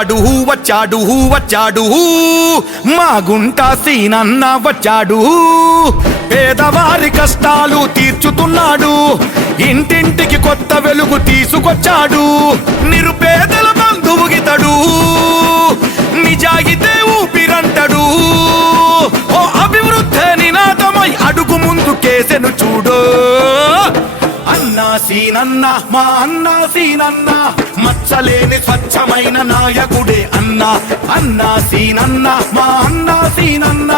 వచ్చాడు వచ్చాడు మా గుంట సీనన్న వచ్చాడు. పేదవారి కష్టాలు తీర్చుతున్నాడు, ఇంటింటికి కొత్త వెలుగు తీసుకొచ్చాడు. నిరుపేదల బంధువుగితడు, నిజాయితే ఊపిరంటడు. ఓ అభివృద్ధి నినాదమై అడుగు ముందుకేసెను చూడు. అన్నా సీనన్న మా అన్నా సీనన్న, మచ్చలేని స్వచ్ఛమైన నాయకుడే అన్నా. అన్నా సీనన్న మా అన్నా సీనన్న,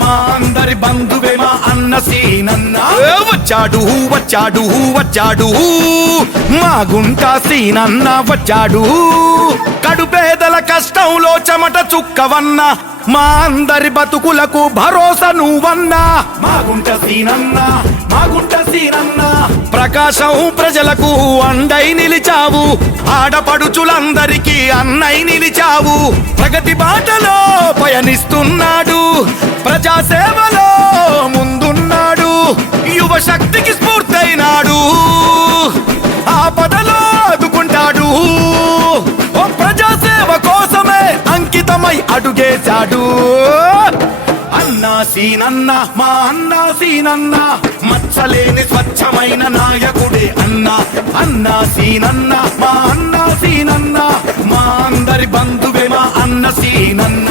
మా అందరి బంధువే మా అన్న సీనన్న. వచ్చాడు వచ్చాడు వచ్చాడు మా గుంట సీనన్న వచ్చాడు. కడుపేదల కష్టంలో చెమట చుక్కవన్నా, మా అందరి బతుకులకు భరోసా నువ్వన్నా. మా గుంట సీనన్న మా గుంట సీనన్న, ప్రకాశం ప్రజలకు అండై నిలిచావు, ఆడపడుచులందరికీ అన్నై నిలిచావు. ప్రగతి బాటలో పయనిస్తున్నాడు, ప్రజాసేవలో ముందున్నాడు. యువ శక్తికి స్ఫూర్తైనాడు, ఆపదలో ఆదుకుంటాడు. ఓ ప్రజాసేవ కోసమే అంకితమై అడుగేశాడు. అన్నా సీనన్న మా అన్నా సీనన్న, మచ్చలేని స్వచ్ఛమైన నాయకుడే అన్నా. అన్నా సీనన్న మా అన్నా సీనన్న, మా అందరి బంధువే మా అన్న సీనన్న.